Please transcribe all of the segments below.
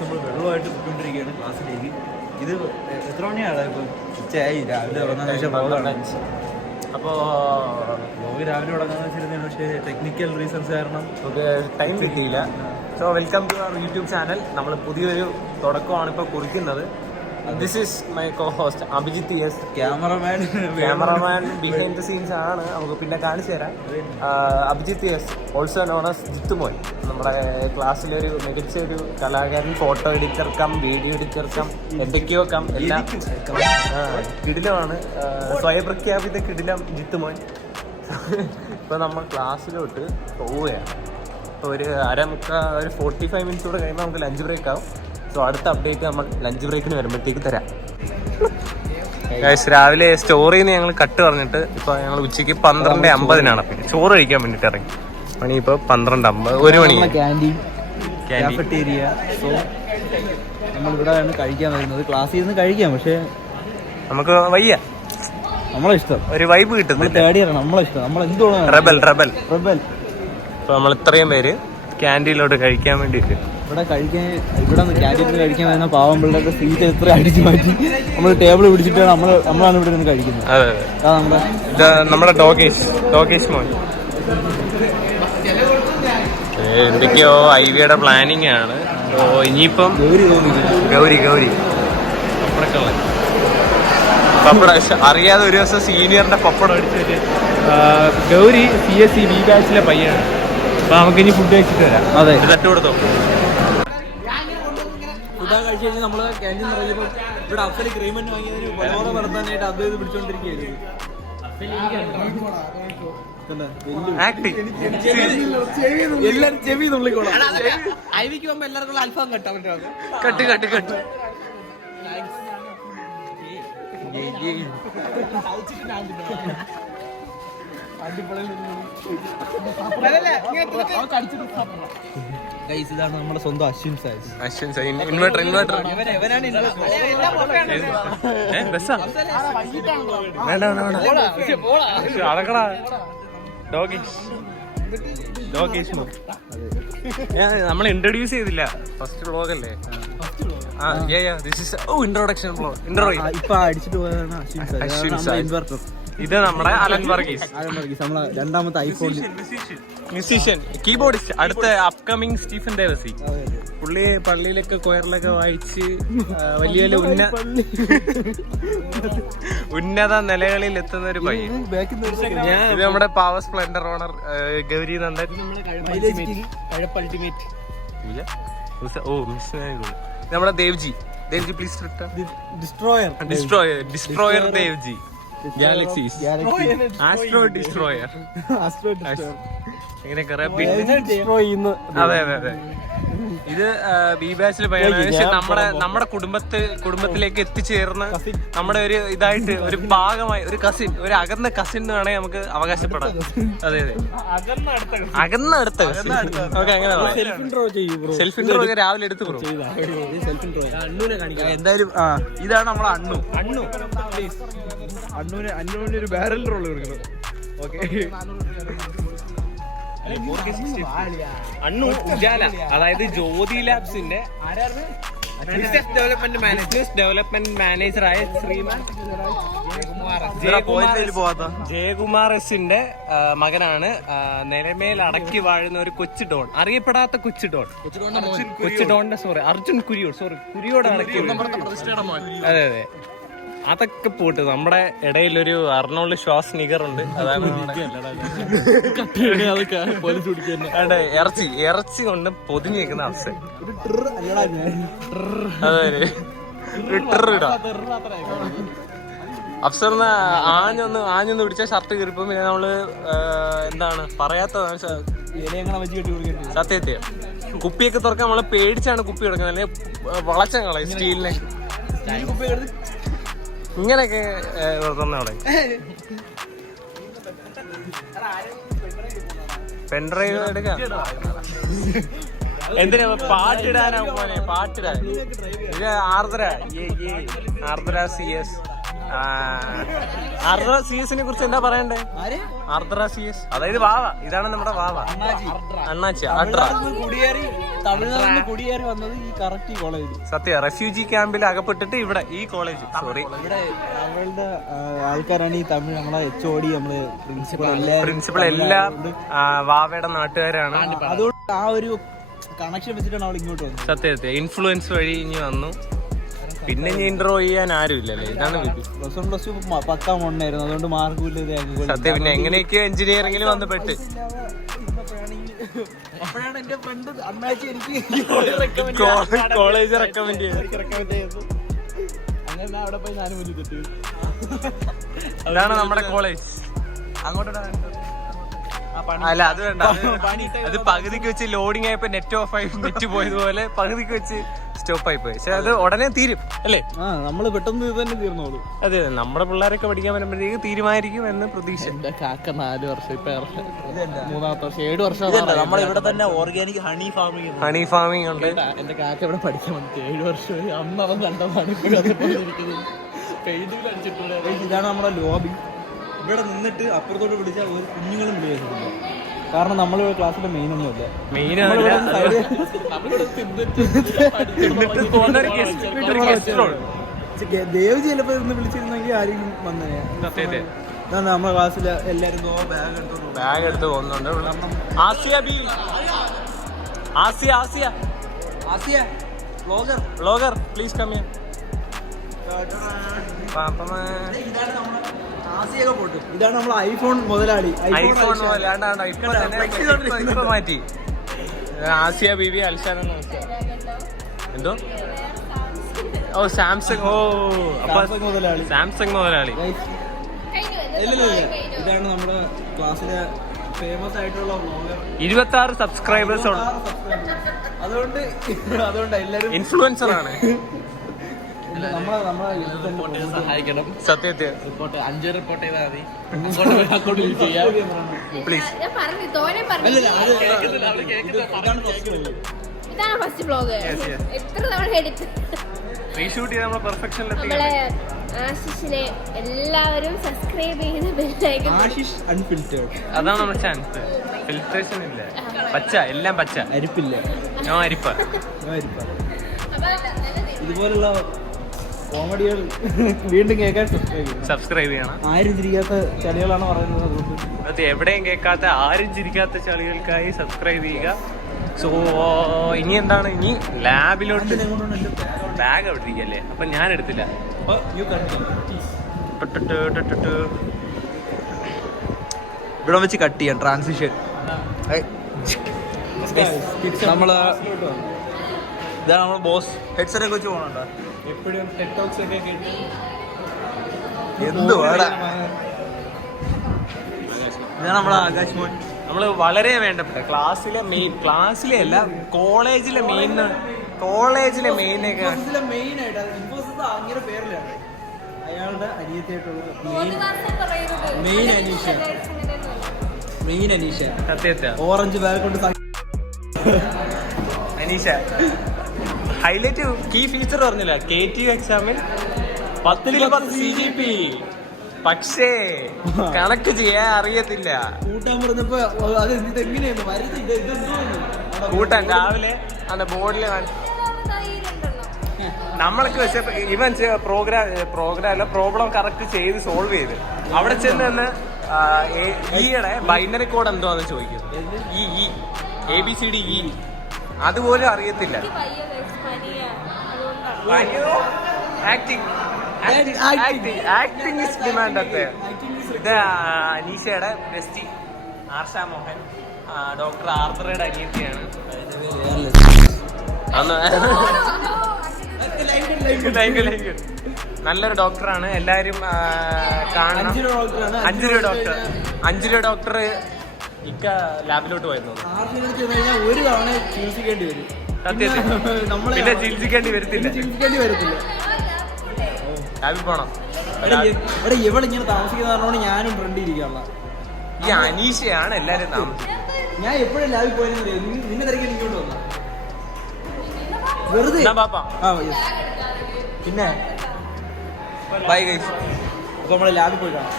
നമ്മൾ വെള്ളമായിട്ട് പോയിക്കൊണ്ടിരിക്കുകയാണ് ക്ലാസ്സിലേക്ക്. ഇത് എത്ര മണിയാണ് ഇപ്പം? ഉച്ചയായി. രാവിലെ തുടങ്ങാന്ന് വെച്ചാൽ അപ്പോൾ വ്ലോഗ് രാവിലെ തുടങ്ങാന്ന് വെച്ചിരുന്നതാണ്. പക്ഷേ ടെക്നിക്കൽ റീസൺസ് കാരണം നമുക്ക് ടൈം കിട്ടിയില്ല. So welcome to our YouTube channel. നമ്മൾ പുതിയൊരു തുടക്കമാണ് ഇപ്പോൾ കുറിക്കുന്നത്. This is my co host Abhijith S. Cameraman behind the scenes ആണ്, നമുക്ക് പിന്നെ കാണിച്ചു തരാം. Abhijith S, also known as Jithumon. നമ്മുടെ ക്ലാസ്സിലൊരു മികച്ച ഒരു കലാകാരൻ, photo editor cum, video editor cum, എന്തൊക്കെയോ കം, എല്ലാം കിടിലമാണ്. സ്വയം പ്രഖ്യാപിത കിടിലം ജിത്തുമോൻ. ഇപ്പോൾ നമ്മൾ ക്ലാസ്സിലോട്ട് പോവുകയാണ്. ഇപ്പോൾ ഒരു 45 മിനിറ്റ്സ് കൂടെ കഴിയുമ്പോൾ നമുക്ക് ലഞ്ച് ബ്രേക്ക് ആവും. സോ അടുത്ത അപ്ഡേറ്റ് നമ്മൾ ലഞ്ച് ബ്രേക്കിന് വരുമ്പോഴത്തേക്ക് തരാം. രാവിലെ സ്റ്റോറിൽ നിന്ന് ഞങ്ങൾ കട്ട് പറഞ്ഞിട്ട് ഇപ്പോൾ ഞങ്ങൾ ഉച്ചയ്ക്ക് 12:50 പിന്നെ ചോറ് കഴിക്കാൻ വേണ്ടിയിട്ട് ഇറങ്ങി. മണി ഇപ്പോൾ 12:50, 1 മണി. കാഫറ്റേരിയ. സോ നമ്മളിവിടെയാണ് കഴിക്കാൻ വരുന്നത്. ക്ലാസ്സിൽ നിന്ന് കഴിക്കാം, പക്ഷേ നമുക്ക് വയ്യ. നമ്മളെ ഇഷ്ടം ഒരു വൈബ് കിട്ടുന്നില്ല. തേടിയാണ് നമ്മളെ ഇഷ്ടം. നമ്മളെന്തോണം റബൽ. ഇപ്പോൾ നമ്മൾ ഇത്രയും പേര് ക്യാൻറ്റീനിലോട്ട് കഴിക്കാൻ വേണ്ടിയിട്ട് ഇവിടെ ക്യാൻറ്റീനിൽ കഴിക്കാൻ വരുന്ന പാവമ്പിള്ളേരുടെ സീറ്റ് എത്ര അടിച്ചു മാറ്റി നമ്മൾ ടേബിൾ പിടിച്ചിട്ടാണ് നമ്മളാണ് ഇവിടെ നിന്ന് കഴിക്കുന്നത്. അതെ, നമ്മുടെ ഡോഗേഷ് മോൻ എന്തൊക്കെയോ ഐവിയുടെ പ്ലാനിങ് ആണ്. ഇനിയിപ്പം ഗൗരി പപ്പട അറിയാതെ ഒരു ദിവസം സീനിയറിന്റെ പപ്പടം അടിച്ചിട്ട് ഗൗരി CSE B ബാച്ചിലെ പയ്യാണ്. അപ്പൊ നമുക്ക് ഇനി ഫുഡ് കഴിച്ചിട്ട് വരാം. അതെ, തട്ട് കൊടുത്തോ. ഫുഡ് കഴിച്ച് കഴിഞ്ഞാൽ നമ്മള് ക്യാൻറ്റീൻ പറയുമ്പോൾ ഇവിടെ അഫ്സൽ ക്രീമെന്റ് വാങ്ങിയതിന് ബലോറ നടത്താനായിട്ട് അത് ഇത് പിടിച്ചോണ്ടിരിക്കുകയായിരുന്നു. എല്ലാരും ചെവി തുള്ളിക്കോളാം. ഐവിക്ക് പോകുമ്പോ എല്ലാവർക്കും അൽഫാം കട്ട് ഇതാണ് നമ്മുടെ സ്വന്തം അശ്വിൻ സായ്. ഇൻവെർട്ടർ നമ്മൾ ഇൻട്രൊഡ്യൂസ് ചെയ്തില്ല. ഫസ്റ്റ് വ്ളോഗല്ലേ? Introduction vlog. ഇപ്പൊ അടിച്ചിട്ട് പോയതാണ് അശ്വിൻ സായ്. ഇൻവെർട്ടർ. ഇത് നമ്മുടെ അലൻ വർഗീസ്, നമ്മളെ രണ്ടാമത്തെ ഐഫോൺ മ്യൂസീഷ്യൻ, കീബോർഡിസ്റ്റ്. അടുത്ത അപ്കമിങ് സ്റ്റീഫൻ ദേവസി. പുള്ളി പള്ളിയിലൊക്കെ കൊയറിലൊക്കെ വായിച്ച് വലിയ ഉന്നത നിലകളിൽ എത്തുന്ന ഒരു പയ്യൻ. ഇത് നമ്മുടെ power Splendor owner Gauri Nandan. നമ്മുടെ Devji please. Destroyer Devji. Galaxies, astro destroyer. ഇങ്ങനെ കുറെ. അതെ. ഇത് ബി ബാച്ചിൽ പയ്യാണ്. നമ്മുടെ കുടുംബത്തിലേക്ക് എത്തിച്ചേർന്ന് നമ്മുടെ ഒരു ഇതായിട്ട് ഒരു ഭാഗമായി ഒരു കസിൻ, ഒരു അകന്ന കസിൻ എന്ന് വേണമെങ്കിൽ നമുക്ക് അവകാശപ്പെടാം. അതെ, അകന്ന അടുത്ത കസിൻ. നമുക്ക് അങ്ങനെ സെൽഫ് ഇൻട്രോ ഒക്കെ രാവിലെ എടുത്തു പോകും. എന്തായാലും ഇതാണ് നമ്മളെ അണ്ണുവിന് ഒരു ബാരൽ റോൾ കൊടുക്കണം. ഓക്കെ, അണ്ണു ഉജാല, അതായത് ജ്യോതി ലാബ്സിന്റെ ഡെവലപ്മെന്റ് മാനേജറായ ശ്രീമാൻ ജയകുമാർ എസിന്റെ മകനാണ്. നിലമേൽ അടക്കി വാഴുന്ന ഒരു കൊച്ചു ഡോൺ, അറിയപ്പെടാത്ത കൊച്ചു ഡോണിന്റെ അർജുൻ കുരിയോട് അടക്കി. അതെ, അതൊക്കെ പോട്ട് നമ്മുടെ ഇടയിലൊരു അർണോൾഡ് ഷ്വാസ് നിഗർ ഉണ്ട്. അതാണ് ഇറച്ചി കൊണ്ട് പൊതിഞ്ഞു വെക്കുന്ന അവസ്ഥ. അതെ, അഫ്സറിന് ആഞ്ഞൊന്ന് പിടിച്ച ഷർട്ട് കീറിപ്പം. പിന്നെ നമ്മള് എന്താണ് പറയാത്ത സത്യത്തെ കുപ്പിയൊക്കെ തുറക്കാൻ നമ്മളെ പേടിച്ചാണ് കുപ്പി എടുക്കുന്നത്. അല്ലെങ്കിൽ വളച്ചങ്ങളെ സ്റ്റീലിനെ ഇങ്ങനെയൊക്കെ തുറന്നവിടെ. പെൻഡ്രൈവ് എടുക്കാം. എന്തിനാ പാട്ടിടാനാ മോനെ? പാട്ടിടാൻ. ഇത് ആർദ്ര CS ആർദ്ര CS-നെ കുറിച്ച് എന്താ പറയണ്ടേ? ആർദ്ര CS അതായത് വാവ, ഇതാണ് നമ്മുടെ വാവ അണ്ണാച്ചി. തമിഴ്നാട്ടിൽ കുടിയേറി വന്നത് ഈ കറക്റ്റ് കോളേജിൽ. സത്യം, റെഫ്യൂജി ക്യാമ്പിൽ അകപ്പെട്ടിട്ട് ഇവിടെ ഈ കോളേജ്. സോറി, ഇവിടെ അവളുടെ ആൾക്കാരാണ് ഈ തമിഴ്, നമ്മളെ HOD, നമ്മള് പ്രിൻസിപ്പൾ എല്ലാം വാവയുടെ നാട്ടുകാരാണ്. അതുകൊണ്ട് ആ ഒരു കണക്ഷൻ വെച്ചിട്ടാണ് അവൾ ഇങ്ങോട്ട് വന്നത്. സത്യത്തെ ഇൻഫ്ലുവൻസ് വഴി ഇനി വന്നു. പിന്നെ ഇനി ഇന്റർവ്യൂ ചെയ്യാൻ ആരും ഇല്ലല്ലേ, ഇതാണ് പ്ലസ് 1 പക്കാ മണ്ണായിരുന്നു, അതുകൊണ്ട് മാർക്കും. സത്യം, പിന്നെ എങ്ങനെയൊക്കെയോ എഞ്ചിനീയറിംഗിൽ വന്ന് പെട്ട്. അപ്പോഴാണ് എന്റെ ഫ്രണ്ട് അണ്ണാച്ചി എനിക്ക് കോളേജ് റെക്കമെൻഡ് ചെയ്തു. അങ്ങനെ അവിടെ പോയി ഞാനും മുന്നിൽ തെറ്റി. അതാണ് നമ്മുടെ കോളേജ്. അല്ല അത് വേണ്ട, അത് പകുതിക്ക് വെച്ച് ലോഡിങ് ആയപ്പോ നെറ്റ് ഓഫ് ആയി, നെറ്റ് പോയതുപോലെ പകുതിക്ക് വെച്ച് സ്റ്റോപ്പ് ആയി പോയി. പക്ഷെ അത് ഉടനെ തീരും അല്ലേ? നമ്മള് പെട്ടെന്ന് തന്നെ തീർന്നോളൂ. അതെ, നമ്മുടെ പിള്ളേരൊക്കെ പഠിക്കാൻ വരുമ്പോഴത്തേക്ക് തീരുമാനിക്കും എന്ന് പ്രതീക്ഷ. എന്റെ കാക്ക 4 വർഷം, ഇപ്പൊ 3-ാമത്തെ വർഷം, 7 വർഷം നമ്മളിവിടെ തന്നെ ഓർഗാനിക് ഹണി ഫാമിംഗ് ഉണ്ട്. എന്റെ കാക്ക ഇവിടെ പഠിക്കാൻ വന്നിട്ട് 7 വർഷം അന്നവൻ കണ്ടതാണ്. ഇതാണ് നമ്മുടെ ലോബി. ഇവിടെ നിന്നിട്ട് അപ്പുറത്തോട്ട് വിളിച്ചാൽ ഒരു കുഞ്ഞുങ്ങളും വിളിച്ചിട്ടില്ല. കാരണം നമ്മൾ ക്ലാസ്സിലെ മെയിൻ ഒന്നുമില്ല. ദേവ് ചിലപ്പോ ഇന്ന് വിളിച്ചിരുന്നെങ്കിൽ ആരെങ്കിലും വന്നേ. നമ്മുടെ ക്ലാസ്സിൽ എല്ലാരും ബാഗ് എടുത്ത് പോകുന്നുണ്ട്. Vlogger please come here. ഇതാണ് നമ്മളെ ഐഫോൺ മുതലാളി. ഐഫോൺ ഇപ്പൊ മാറ്റി. ആസിയ ബീബി അൽഷാൻ എന്തോ? ഓ സാംസങ്. ഓ മുതലാളി, സാംസങ് മുതലാളി. ഇതാണ് നമ്മുടെ ക്ലാസ്സിലെ ഫേമസ് ആയിട്ടുള്ള വ്ളോഗർ. 26 സബ്സ്ക്രൈബേഴ്സ് ഉണ്ട്. അതുകൊണ്ട് എല്ലാരും ഇൻഫ്ലുവൻസർ ആണ്. സഹായിക്കണം. സത്യത്തെ 5 റിപ്പോർട്ട് ചെയ്താൽ മതി. പ്ലീസ്. ഇതാണ് ഫസ്റ്റ് വ്ലോഗ്. എത്ര തവണ എഡിറ്റ് റീഷൂട്ട് ചെയ്ത് നമ്മൾ പെർഫെക്ഷനിലെത്തി. നമ്മളെ ആശിഷിനെ എല്ലാവരും സബ്സ്ക്രൈബ് ചെയ്ത് ബെല്ലൈക്കൺ. ആശിഷ് അൺഫിൽറ്റേർഡ്, അതാണ് നമ്മുടെ ചാൻസ്. ഫിൽട്രേഷൻ ഇല്ല, പച്ച, എല്ലാം പച്ച, അരിപ്പില്ല. നോ അരിപ്പ. ഇതുപോലുള്ള കോമഡികൾ വീണ്ടും കേൾക്കാൻ സബ്സ്ക്രൈബ് ചെയ്യണം. ആരും ചിരിക്കാത്ത ചളികളാണ് പറയുന്നത്. അതുകൊണ്ട് അത് എവിടെയും കേൾക്കാത്ത, ആരും ചിരിക്കാത്ത ചളികൾക്കായി സബ്സ്ക്രൈബ് ചെയ്യുക. സോ ഇനി എന്താണ്? ഇനി ലാബിലോട്ട്. ബാഗ് അവിടെ ഇരിക്കല്ലേ, അപ്പൊ ഞാൻ എടുത്തില്ല. ഇവിടെ വെച്ച് കട്ട് ചെയ്യാം. ട്രാൻസിഷൻ നമ്മള് ഇതാണ് നമ്മളെ ബോസ്. ഹെഡ്സെറ്റ് ഒക്കെ വെച്ച് പോകണുണ്ടോ? എപ്പോഴും ടെക് ടോക്സ് ഒക്കെ കേട്ട് എന്തുവാടാ. ഇതാണ് നമ്മളെ ആകാശ് മോൻ. നമ്മള് വളരെ വേണ്ടപ്പെട്ട ക്ലാസ്സിലെ അല്ല കോളേജിലെ മെയിൻ അയാളുടെ അനിയത്തിയായിട്ടുള്ള മെയിൻ അനീഷ. സത്യത്തെ ഓറഞ്ച് ബാഗ് കൊണ്ട് അനീഷ ഹൈലൈറ്റ് കീ ഫീച്ചർ പറഞ്ഞില്ല. KT എക്സാമിൽ 10/10 CGP, പക്ഷേ കണക്ക് ചെയ്യാൻ അറിയത്തില്ല. കൂട്ടാൻ പറഞ്ഞപ്പോ അത് എങ്ങനെയായിരുന്നു കൂട്ടാൻ രാവിലെ അന്റെ ബോർഡിൽ നമ്മളൊക്കെ പക്ഷെ ഇവൻ പ്രോബ്ലം കറക്റ്റ് ചെയ്ത് സോൾവ് ചെയ്ത് അവിടെ ചെന്ന് തന്നെ ഈയുടെ ബൈനറി കോഡ് എന്തോന്ന് ചോദിക്കുന്നത്. ABCD E അതുപോലും അറിയത്തില്ല. Acting is demand. അത്തെ ഇത് അനീഷയുടെ ബെസ്റ്റി ആർഷ മോഹൻ, ഡോക്ടർ ആർദ്രയുടെ അനിയത്തിയാണ്. നല്ലൊരു ഡോക്ടറാണ്, എല്ലാരും കാണണം. 5 രൂപ ഡോക്ടർ ഇക്ക ലാബിലോട്ട് പോയിരുന്നു. ഒരു തവണ ചികിത്സിക്കേണ്ടി വരും. സത്യത്തിൽ പിന്നെ ചികിത്സിക്കേണ്ടി വരത്തില്ല. ലാബിൽ പോണം. ഇവളിങ്ങനെ താമസിക്കുന്ന ഞാനും ഫ്രണ്ട് ഇരിക്കാനുള്ള. ഈ അനീഷയാണ് എല്ലാരും താമസിക്കുന്നത്. ഞാൻ എപ്പോഴും ലാബിൽ പോയിരുന്നത് നിന്നെ തിരക്കി ഇങ്ങോട്ട് വന്ന വെറുതെ. പിന്നെ ബൈ ഗൈസ്. അപ്പോൾ നമ്മൾ ലാബിൽ പോയി കാണാം.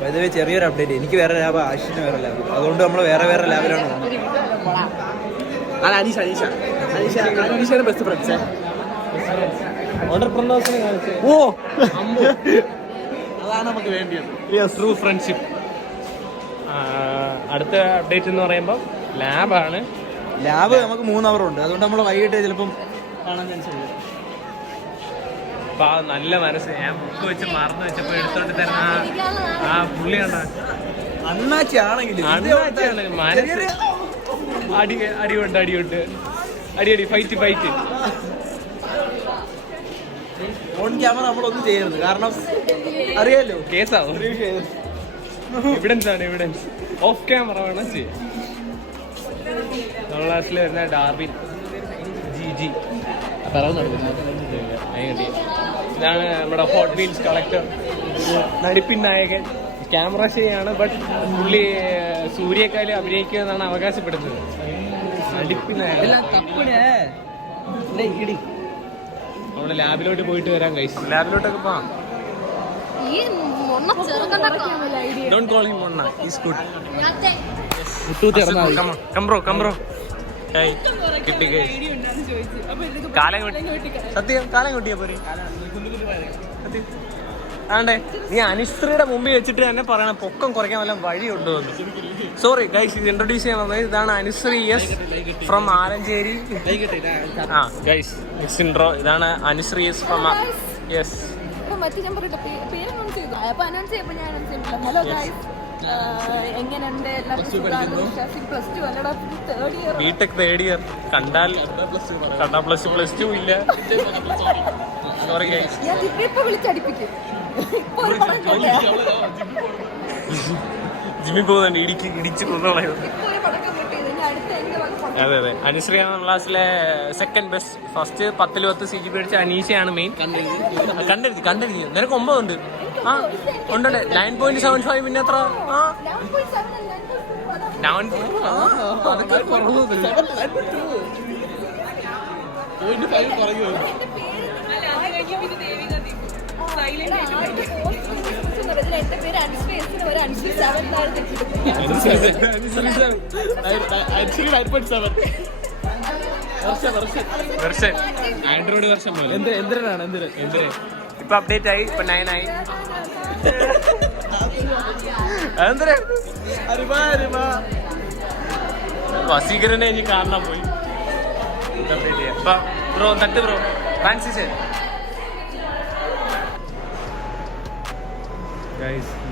പൊതുവെ ചെറിയൊരു അപ്ഡേറ്റ്, എനിക്ക് വേറെ ലാബ്, ആശിഷിന് വേറെ ലാബ്, അതുകൊണ്ട് നമ്മൾ വേറെ വേറെ ലാബിലാണ് പോകുന്നത്. അനീഷാണ് ബെസ്റ്റ് ഫ്രണ്ട്സ്. ഓണ്ടർപ്രനേഴ്സിനെ കാണിച്ച് ഓ അതാണ് നമുക്ക് വേണ്ടിയത്. True friendship. അടുത്ത അപ്ഡേറ്റ് എന്ന് പറയുമ്പോൾ ലാബാണ്. ലാബ് നമുക്ക് 3 hour ഉണ്ട്, അതുകൊണ്ട് നമ്മൾ വൈകിട്ട് ചിലപ്പം കാണാൻ ചാൻസ് ഉണ്ട്. അപ്പൊ ആ നല്ല മനസ്സ്, ഞാൻ ബുക്ക് വെച്ച് മറന്നു വെച്ചപ്പോ എടുത്തോണ്ട് തരുന്ന ആ പുള്ളി കണ്ട അണ്ണാച്ചി ആണെങ്കിൽ മനസ്സ് അടിയുണ്ട് അടി ഫൈറ്റ് ഓൺ ക്യാമറ നമ്മളൊന്നും ചെയ്യരുത്, കാരണം അറിയാലോ കേസാവും. എവിഡൻസ് ഓഫ് ക്യാമറ വേണം ചെയ്യാം. നമ്മുടെ ക്ലാസ്സിൽ വരുന്ന ഡാർവിൻ ജി ഇതാണ് നമ്മുടെ ഹോട്ട് വീൽസ് കളക്ടർ, നടിപ്പിൻ നായകൻ. ക്യാമറ ശരിയാണ്, ബട്ട് പുള്ളി സൂര്യക്കാല് അഭിനയിക്കുക എന്നാണ് അവകാശപ്പെടുന്നത്. നടിപ്പിൻ നായകൻ. നമ്മുടെ ലാബിലോട്ട് പോയിട്ട് വരാം ഗൈസ്. ലാബിലോട്ടൊക്കെ പോവാം. Don't call him Monna. He's good. Come bro. Hey, കിട്ടി guys. കാലം കൊട്ടിയാ പോരെ. ആണ്ടേ നീ അനിശ്ചിതയുടെ മുമ്പിൽ വെച്ചിട്ട് തന്നെ പറയണം പൊക്കം കുറയ്ക്കാൻ വല്ല വഴിയുണ്ടോ എന്ന്. സോറി ഗൈസ്, ഇത് ഇൻട്രൊഡ്യൂസ് ചെയ്യാൻ വന്നത്. ഇതാണ് അനുശ്രീ എസ് ഫ്രം ആലഞ്ചേരി. ആ ഗൈസ്, ഇൻട്രോ. ഇതാണ് അനുശ്രീ എസ് ഫ്രം യെസ്. BTech third year. കണ്ടാ +2 ഇല്ല. Sorry guys. ജിമ്മി പോകുന്നുണ്ട്, ഇടിച്ച് കൊന്നോളാം. അതെ അനുശ്രീയാണ് ക്ലാസ്സിലെ സെക്കൻഡ് ബെസ്റ്റ്. ഫസ്റ്റ് 10 CGP അടിച്ച അനീഷയാണ് മെയിൻ. കണ്ടെഴുതി നിനക്ക് 9 ഉണ്ട്. ആ ഉണ്ടല്ലേ. 9.75. പിന്നെ എത്ര? ആൻഡ്രോയിഡ് വെർഷൻ പോലെ ഇപ്പൊ അപ്ഡേറ്റ് ആയി. ഇപ്പൊ 9 ആയി. വസീകരനെ ഇനി കാണാൻ പോയി. ബ്രോ തട്ട് ബ്രോ ഫ്രാൻസിസ്.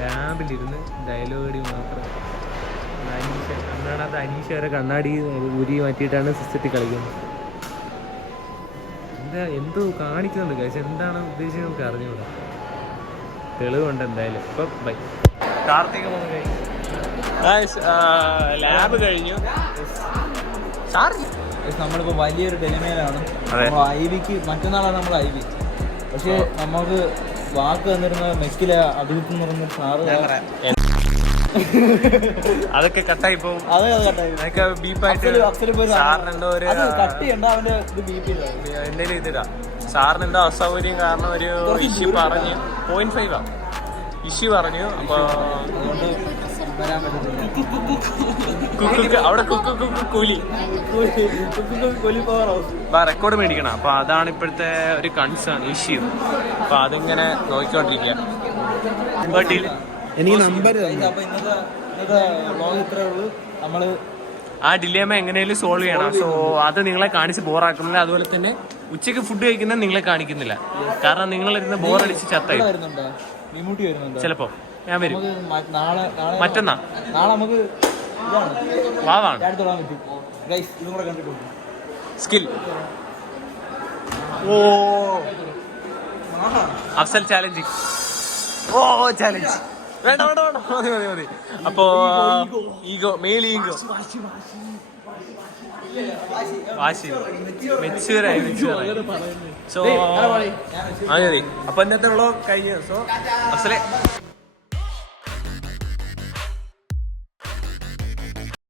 ലാബിലിരുന്ന് ഡയലോഗ് അടി മാത്രം. അനീഷ വരെ കണ്ണാടി ഉരി മാറ്റിയിട്ടാണ് സിസ്റ്റത്തിൽ കളിക്കുന്നത്. എന്തോ കാണിക്കുന്നുണ്ട് ഗൈസ്. എന്താണ് ഉദ്ദേശിച്ചത് നമുക്ക് അറിഞ്ഞൂടാ. തെളിവുണ്ട് എന്തായാലും. ഇപ്പൊ ബൈ. കാർത്തിക ലാബ് കഴിഞ്ഞു. നമ്മളിപ്പോ വലിയൊരു ഡെലിമേലാണ്. IVക്ക് മറ്റന്നാളാണ് നമ്മൾ IV. പക്ഷെ നമുക്ക് വാക്ക് തന്നിരുന്ന മെക്കില അഭിജിത്ത് എന്ന് പറഞ്ഞ സാറ് അതൊക്കെ കട്ടായി പോകും. അതൊക്കെ ബീപ്പായിട്ട് സാറിനെന്തോ ഒരു എന്റെ ഇതിടാ. സാറിനെന്തോ അസൗകര്യം കാരണം ഒരു ഇഷ്യൂ പറഞ്ഞു. 0.5 ഇഷ്യൂ പറഞ്ഞു. അപ്പൊ അവിടെ റെക്കോർഡ് മേടിക്കണം. അപ്പൊ അതാണ് ഇപ്പോഴത്തെ ഒരു കൺസേൺ ഇഷ്യൂ. അപ്പൊ അതിങ്ങനെ നോക്കിക്കൊണ്ടിരിക്കുക. എനിക്ക് നമ്പർ ഇത്രേ ഉള്ളൂ. നമ്മള് ആ ഡിലേമ എങ്ങനെയും സോൾവ് ചെയ്യണം. സോ അത് നിങ്ങളെ കാണിച്ച് ബോറാക്കുന്നില്ല. അതുപോലെ തന്നെ ഉച്ചയ്ക്ക് ഫുഡ് കഴിക്കുന്നത് നിങ്ങളെ കാണിക്കുന്നില്ല. കാരണം നിങ്ങളിരുന്ന് ബോറടിച്ച് ചത്തായി. ചിലപ്പോ ഞാൻ വരും മറ്റന്നാ. നാളെ നമുക്ക് വാവാണ് സ്കിൽ. ഓ അഫ്സൽ ചാലഞ്ചിങ്. ഓ ചാലഞ്ച് വേണ്ട മതി. അപ്പോ ഈഗോ മെയിൽ ഈഗോ വാശി മെച്ചൂറായി. സോ മതി. അപ്പൊ ഇന്നത്തെ വ്ളോഗ് കഴിഞ്ഞു. സോ അഫ്സലെ